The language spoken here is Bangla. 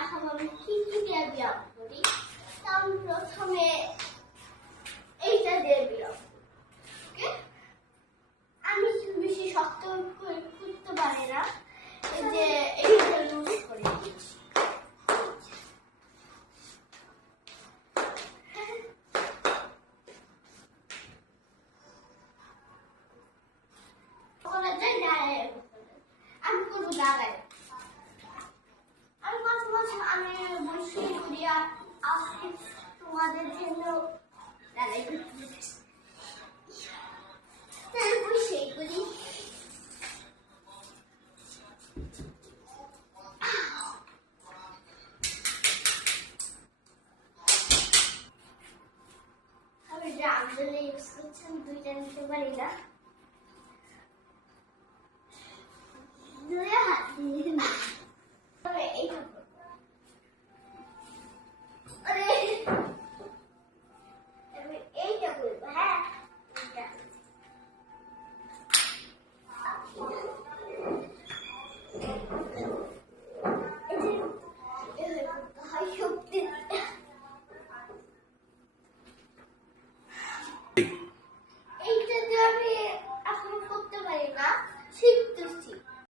দেখাবো আমি কি কি দিয়ে ব্যায়াম করি। আমি প্রথমে এইটা দিয়ে ব্যায়াম করি। আমি বেশি শক্ত করতে পারি না, এই যে এইটা লুজ করে দিচ্ছি। আমি করবো দাঁড়ায়, আমি মাঝে মাঝে আমি বসে করি আজকে তোমাদের জন্য দাঁড়াই বসে করি। আমি যে আমদলে ইউজ করছি, আমি দুইটা নিতে পারি না।